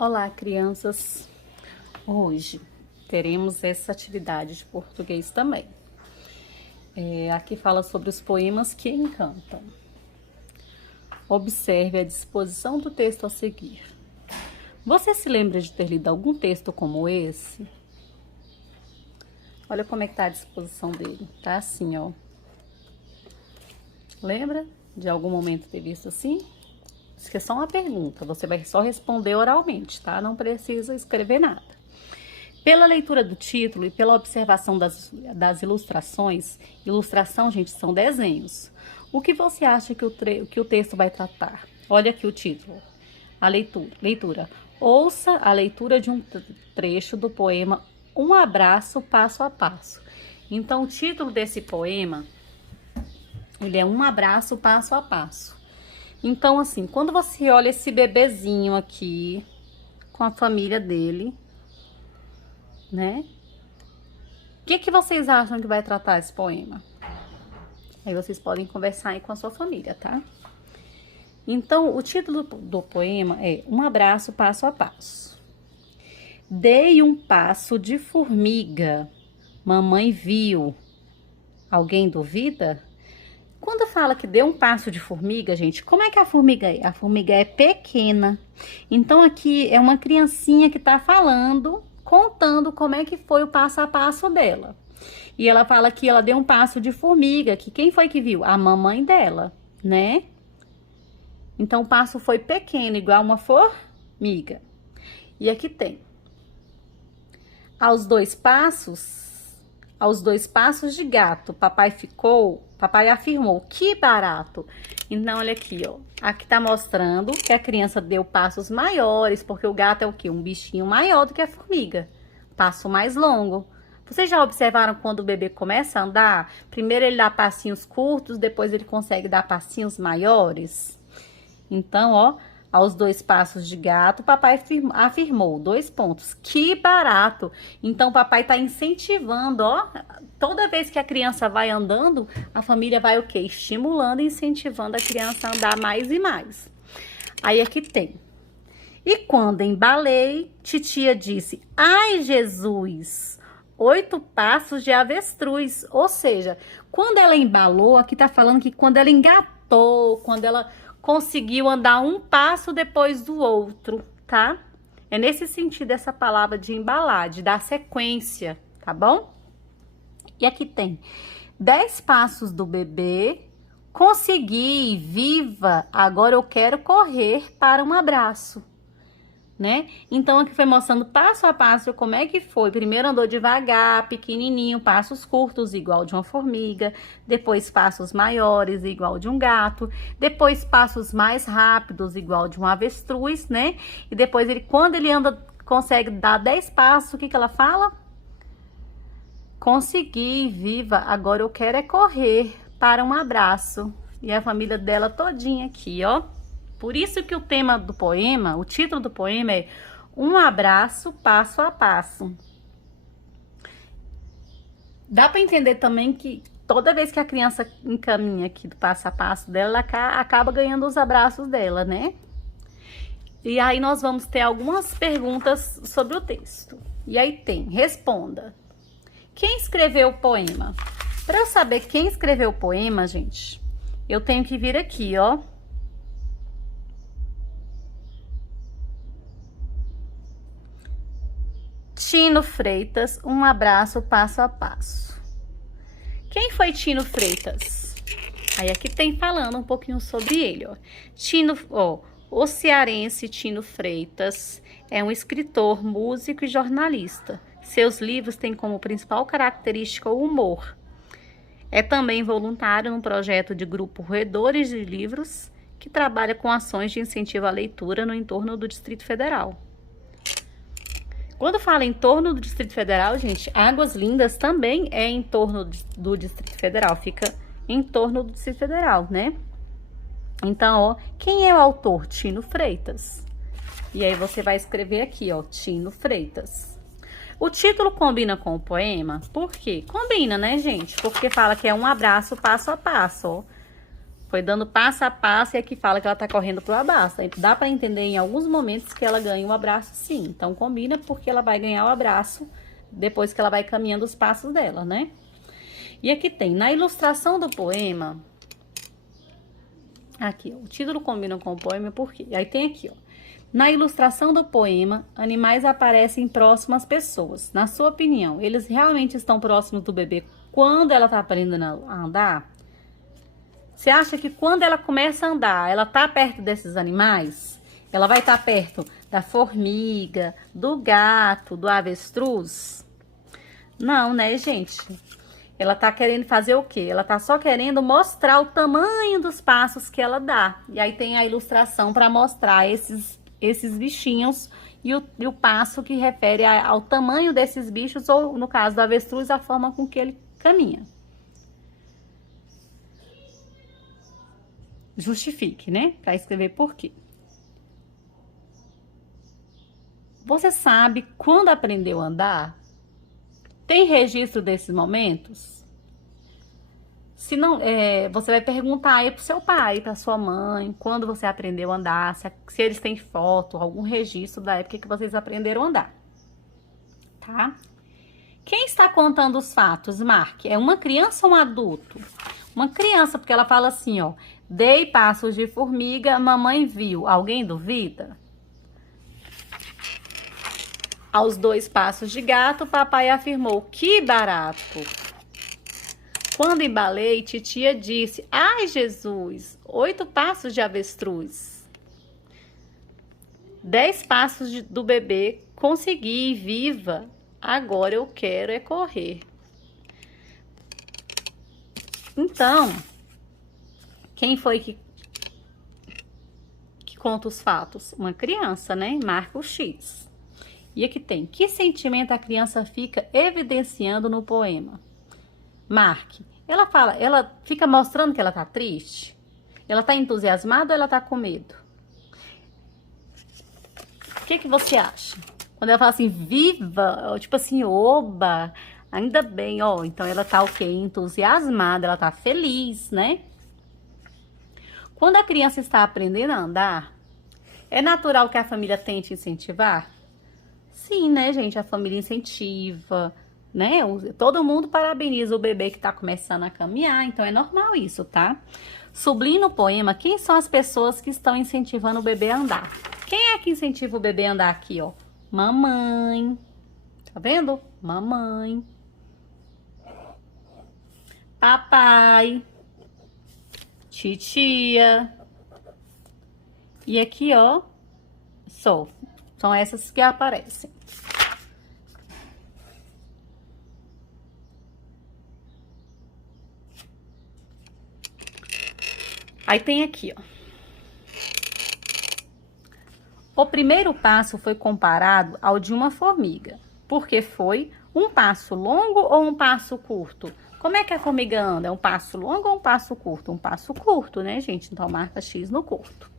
Olá, crianças! Hoje teremos essa atividade de português também. Aqui fala sobre os poemas que encantam. Observe a disposição do texto a seguir. Você se lembra de ter lido algum texto como esse? Olha como é que tá a disposição dele. Tá assim, ó. Lembra de algum momento ter visto assim? Isso aqui é só uma pergunta, você vai só responder oralmente, tá? Não precisa escrever nada. Pela leitura do título e pela observação das ilustrações, ilustração, gente, são desenhos. O que você acha que o texto vai tratar? Olha aqui o título, a leitura. Ouça a leitura de um trecho do poema Um Abraço Passo a Passo. Então, o título desse poema, ele é Um Abraço Passo a Passo. Então, assim, quando você olha esse bebezinho aqui, com a família dele, né? O que vocês acham que vai tratar esse poema? Aí vocês podem conversar aí com a sua família, tá? Então, o título do poema é Um Abraço Passo a Passo. Dei um passo de formiga, mamãe viu. Alguém duvida? Quando fala que deu um passo de formiga, gente, como é que a formiga é? A formiga é pequena. Então, aqui é uma criancinha que tá falando, contando como é que foi o passo a passo dela. E ela fala que ela deu um passo de formiga, que quem foi que viu? A mamãe dela, né? Então, o passo foi pequeno, igual uma formiga. E aqui tem. Aos dois passos de gato, papai afirmou, que barato. Então, olha aqui, ó. Aqui tá mostrando que a criança deu passos maiores, porque o gato é o quê? Um bichinho maior do que a formiga. Passo mais longo. Vocês já observaram quando o bebê começa a andar? Primeiro ele dá passinhos curtos, depois ele consegue dar passinhos maiores? Então, ó, aos dois passos de gato, papai afirmou, 2 pontos, que barato. Então, o papai tá incentivando, ó, toda vez que a criança vai andando, a família vai o quê? Estimulando e incentivando a criança a andar mais e mais. Aí aqui tem. E quando embalei, titia disse, ai Jesus, 8 passos de avestruz. Ou seja, quando ela embalou, aqui tá falando que quando ela engatou, quando ela conseguiu andar um passo depois do outro, tá? É nesse sentido essa palavra de embalar, de dar sequência, tá bom? E aqui tem 10 passos do bebê, consegui, viva, agora eu quero correr para um abraço, né? Então, aqui foi mostrando passo a passo como é que foi. Primeiro andou devagar, pequenininho, passos curtos, igual de uma formiga. Depois, passos maiores, igual de um gato. Depois, passos mais rápidos, igual de um avestruz, né? E depois, quando ele anda, consegue dar 10 passos, o que ela fala? Consegui, viva, agora eu quero é correr para um abraço. E a família dela todinha aqui, ó. Por isso que o tema do poema, o título do poema é Um Abraço Passo a Passo. Dá para entender também que toda vez que a criança encaminha aqui do passo a passo dela, ela acaba ganhando os abraços dela, né? E aí nós vamos ter algumas perguntas sobre o texto. E aí tem, responda. Quem escreveu o poema? Para eu saber quem escreveu o poema, gente, eu tenho que vir aqui, ó. Tino Freitas, Um Abraço Passo a Passo. Quem foi Tino Freitas? Aí aqui tem falando um pouquinho sobre ele, ó. O cearense Tino Freitas é um escritor, músico e jornalista. Seus livros têm como principal característica o humor. É também voluntário no projeto de grupo Roedores de Livros, que trabalha com ações de incentivo à leitura no entorno do Distrito Federal. Quando fala em torno do Distrito Federal, gente, Águas Lindas também é em torno do Distrito Federal, fica em torno do Distrito Federal, né? Então, ó, quem é o autor? Tino Freitas. E aí você vai escrever aqui, ó, Tino Freitas. O título combina com o poema, por quê? Combina, né, gente? Porque fala que é um abraço passo a passo, ó. Foi dando passo a passo e aqui fala que ela tá correndo pro abraço. Dá pra entender em alguns momentos que ela ganha um abraço sim. Então combina porque ela vai ganhar o abraço depois que ela vai caminhando os passos dela, né? E aqui tem, na ilustração do poema... Aqui, ó, o título combina com o poema, por quê? Aí tem aqui, ó. Na ilustração do poema, animais aparecem próximos às pessoas. Na sua opinião, eles realmente estão próximos do bebê quando ela tá aprendendo a andar? Você acha que quando ela começa a andar, ela tá perto desses animais? Ela vai estar perto da formiga, do gato, do avestruz? Não, né, gente? Ela tá querendo fazer o quê? Ela tá só querendo mostrar o tamanho dos passos que ela dá. E aí tem a ilustração para mostrar esses bichinhos e o passo que refere ao tamanho desses bichos, ou no caso do avestruz, a forma com que ele caminha. Justifique, né? Para escrever por quê. Você sabe quando aprendeu a andar? Tem registro desses momentos? Se não, você vai perguntar aí pro seu pai, pra sua mãe, quando você aprendeu a andar, se eles têm foto, algum registro da época que vocês aprenderam a andar, tá? Quem está contando os fatos, Marque? É uma criança ou um adulto? Uma criança, porque ela fala assim, ó, dei passos de formiga, mamãe viu. Alguém duvida? Aos 2 passos de gato, papai afirmou, que barato. Quando embalei, titia disse, ai Jesus, 8 passos de avestruz. 10 passos do bebê, consegui, viva. Agora eu quero é correr. Então, quem foi que conta os fatos? Uma criança, né? Marca o X. E aqui tem, que sentimento a criança fica evidenciando no poema? Marque. Ela fica mostrando que ela tá triste? Ela tá entusiasmada ou ela tá com medo? O que você acha? Quando ela fala assim, viva, tipo assim, oba, ainda bem, ó, então ela tá o quê? Entusiasmada, ela tá feliz, né? Quando a criança está aprendendo a andar, é natural que a família tente incentivar? Sim, né, gente? A família incentiva, né? Todo mundo parabeniza o bebê que tá começando a caminhar, então é normal isso, tá? Sublinhe no poema quem são as pessoas que estão incentivando o bebê a andar. Quem é que incentiva o bebê a andar aqui, ó? Mamãe. Tá vendo? Mamãe. Papai. Titia. E aqui, ó, são essas que aparecem. Aí tem aqui, ó. O primeiro passo foi comparado ao de uma formiga, porque foi um passo longo ou um passo curto? Como é que a formiga anda? É um passo longo ou um passo curto? Um passo curto, né, gente? Então, marca X no curto.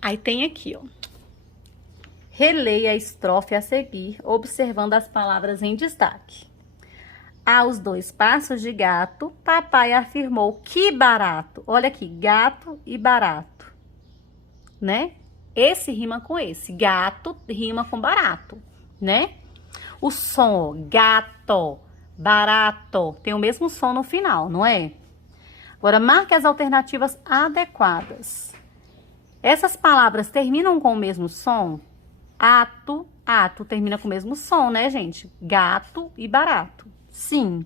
Aí tem aqui, ó. Releia a estrofe a seguir, observando as palavras em destaque. Aos 2 passos de gato, papai afirmou, que barato. Olha aqui, gato e barato, né? Esse rima com esse. Gato rima com barato, né? O som, gato, barato, tem o mesmo som no final, não é? Agora, marque as alternativas adequadas. Essas palavras terminam com o mesmo som? Ato, ato termina com o mesmo som, né, gente? Gato e barato. Sim.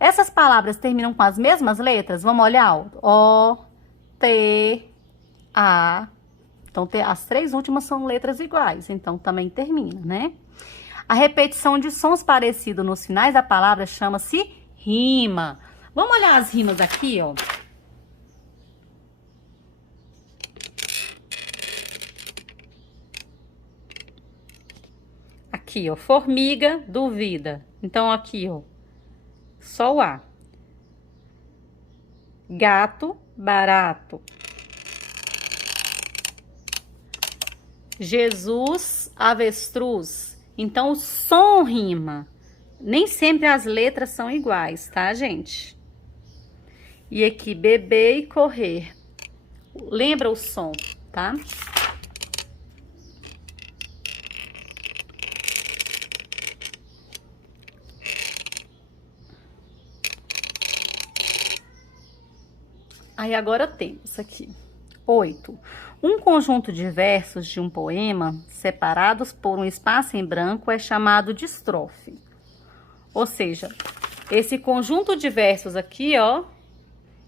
Essas palavras terminam com as mesmas letras? Vamos olhar? O, T, A. Então, as 3 últimas são letras iguais, então também termina, né? A repetição de sons parecidos nos finais da palavra chama-se rima. Vamos olhar as rimas aqui, ó. Aqui, ó, formiga, duvida. Então, aqui, ó, só o A. Gato, barato. Jesus, avestruz. Então, o som rima. Nem sempre as letras são iguais, tá, gente? E aqui, beber e correr. Lembra o som, tá? Aí agora temos aqui. 8. Um conjunto de versos de um poema, separados por um espaço em branco, é chamado de estrofe. Ou seja, esse conjunto de versos aqui, ó,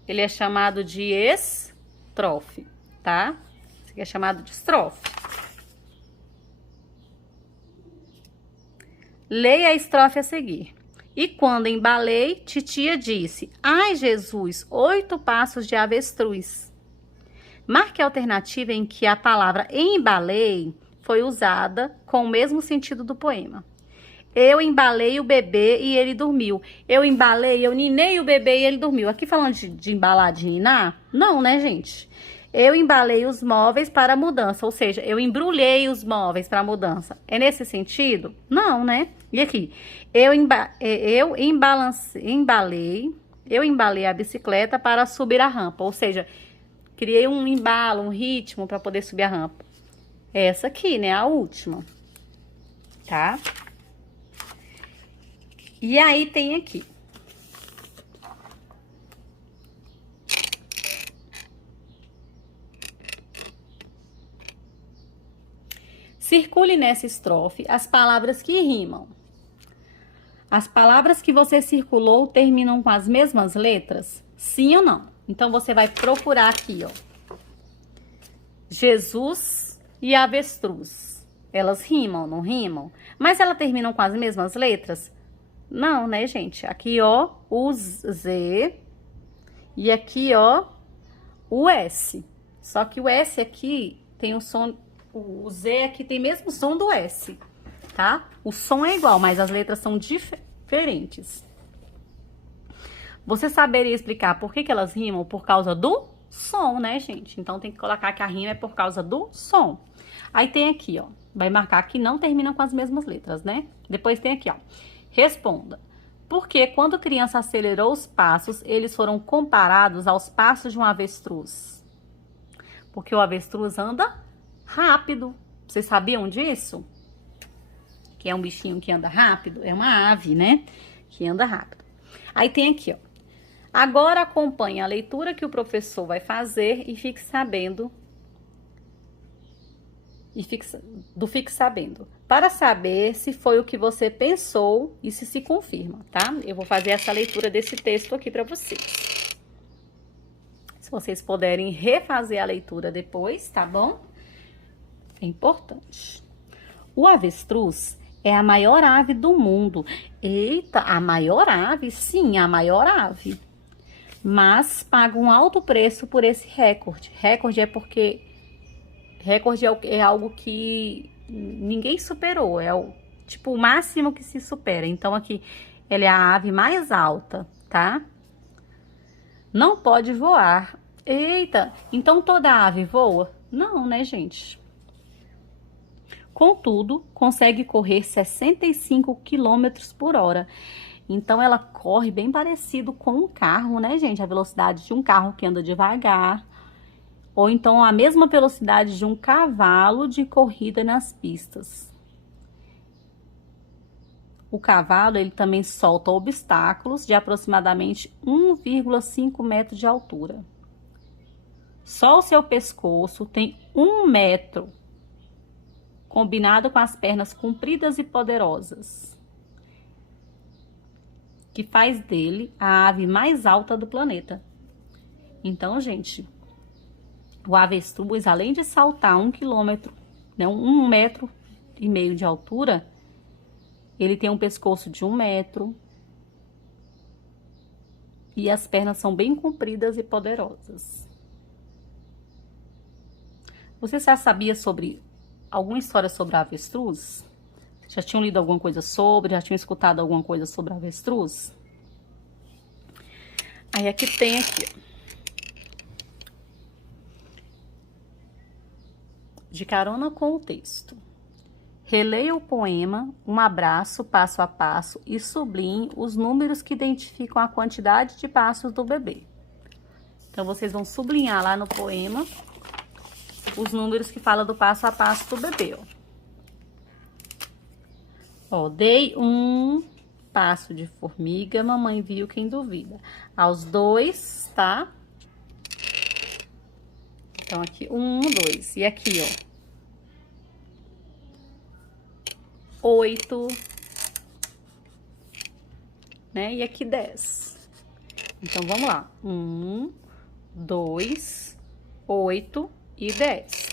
ele é chamado de estrofe, tá? Esse aqui é chamado de estrofe. Leia a estrofe a seguir. E quando embalei, titia disse: ai, Jesus, 8 passos de avestruz. Marque a alternativa em que a palavra embalei foi usada com o mesmo sentido do poema. Eu embalei o bebê e ele dormiu. Eu embalei, eu ninei o bebê e ele dormiu. Aqui falando de embalar, de ninar? Não, né, gente? Eu embalei os móveis para a mudança, ou seja, eu embrulhei os móveis para a mudança. É nesse sentido? Não, né? E aqui, eu embalei a bicicleta para subir a rampa, ou seja, criei um embalo, um ritmo para poder subir a rampa. Essa aqui, né, a última, tá? E aí tem aqui. Circule nessa estrofe as palavras que rimam. As palavras que você circulou terminam com as mesmas letras? Sim ou não? Então, você vai procurar aqui, ó. Jesus e avestruz. Elas rimam, não rimam? Mas elas terminam com as mesmas letras? Não, né, gente? Aqui, ó, o Z. E aqui, ó, o S. Só que o S aqui tem o som... O Z aqui tem mesmo som do S, tá? O som é igual, mas as letras são diferentes. Você saberia explicar por que elas rimam? Por causa do som, né, gente? Então, tem que colocar que a rima é por causa do som. Aí tem aqui, ó, vai marcar que não terminam com as mesmas letras, né? Depois tem aqui, ó, responda. Porque quando a criança acelerou os passos, eles foram comparados aos passos de um avestruz? Porque o avestruz anda rápido. Vocês sabiam disso? Que é um bichinho que anda rápido? É uma ave, né? Que anda rápido. Aí tem aqui, ó. Agora acompanhe a leitura que o professor vai fazer e fique sabendo. Fique sabendo. Para saber se foi o que você pensou e se confirma, tá? Eu vou fazer essa leitura desse texto aqui para vocês. Se vocês puderem refazer a leitura depois, tá bom? É importante. O avestruz é a maior ave do mundo. Eita, a maior ave? Sim, a maior ave. Mas paga um alto preço por esse recorde. Recorde é porque... Recorde é algo que ninguém superou. É o tipo o máximo que se supera. Então, aqui, ela é a ave mais alta, tá? Não pode voar. Eita, então toda ave voa? Não, né, gente? Contudo, consegue correr 65 km por hora. Então, ela corre bem parecido com um carro, né, gente? A velocidade de um carro que anda devagar. Ou então, a mesma velocidade de um cavalo de corrida nas pistas. O cavalo, ele também solta obstáculos de aproximadamente 1,5 metro de altura. Só o seu pescoço tem 1 metro, combinado com as pernas compridas e poderosas, que faz dele a ave mais alta do planeta. Então, gente, o avestruz, além de saltar 1 quilômetro, né, 1,5 metro de altura, ele tem um pescoço de 1 metro e as pernas são bem compridas e poderosas. Você já sabia sobre alguma história sobre a avestruz? Já tinham lido alguma coisa sobre? Já tinham escutado alguma coisa sobre a avestruz? Aí aqui tem aqui, ó. De carona com o texto. Releia o poema, um abraço, passo a passo, e sublinhe os números que identificam a quantidade de passos do bebê. Então, vocês vão sublinhar lá no poema os números que falam do passo a passo do bebê, ó. Ó, dei um passo de formiga, mamãe viu quem duvida. Aos 2, tá? Então, aqui, 1, 2. E aqui, ó, 8, né? E aqui 10. Então, vamos lá. 1, 2, 8 e 10.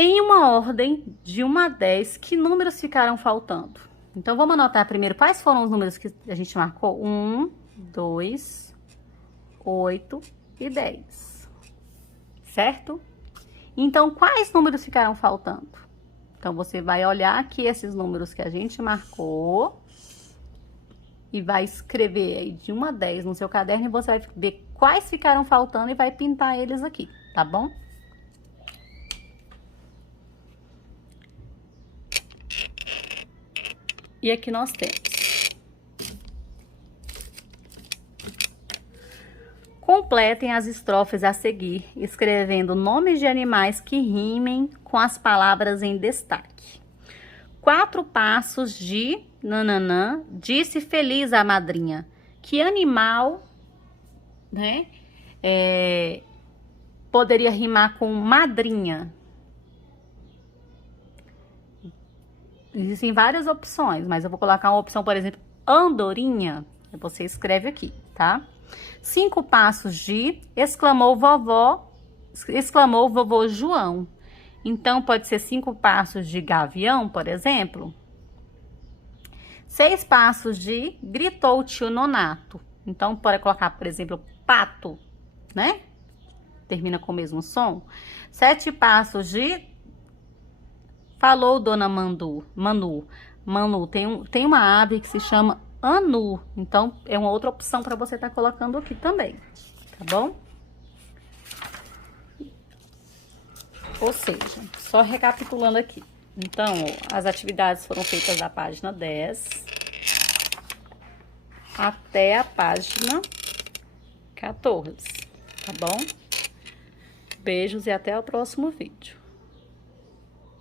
Em uma ordem de 1 a 10, que números ficaram faltando? Então, vamos anotar primeiro quais foram os números que a gente marcou. 1, 2, 8 e 10. Certo? Então, quais números ficaram faltando? Então, você vai olhar aqui esses números que a gente marcou e vai escrever aí de 1 a 10 no seu caderno e você vai ver quais ficaram faltando e vai pintar eles aqui, tá bom? E aqui nós temos. Completem as estrofes a seguir, escrevendo nomes de animais que rimem com as palavras em destaque. 4 passos de nananã, disse feliz a madrinha. Que animal, né, poderia rimar com madrinha? Existem várias opções, mas eu vou colocar uma opção, por exemplo, andorinha. Você escreve aqui, tá? 5 passos de, exclamou vovô João. Então, pode ser 5 passos de gavião, por exemplo. 6 passos de, gritou o tio Nonato. Então, pode colocar, por exemplo, pato, né? Termina com o mesmo som. 7 passos de, falou dona Manu. Manu, tem uma ave que se chama anu. Então, é uma outra opção para você estar colocando aqui também, tá bom? Ou seja, só recapitulando aqui. Então, ó, as atividades foram feitas da página 10 até a página 14, tá bom? Beijos e até o próximo vídeo.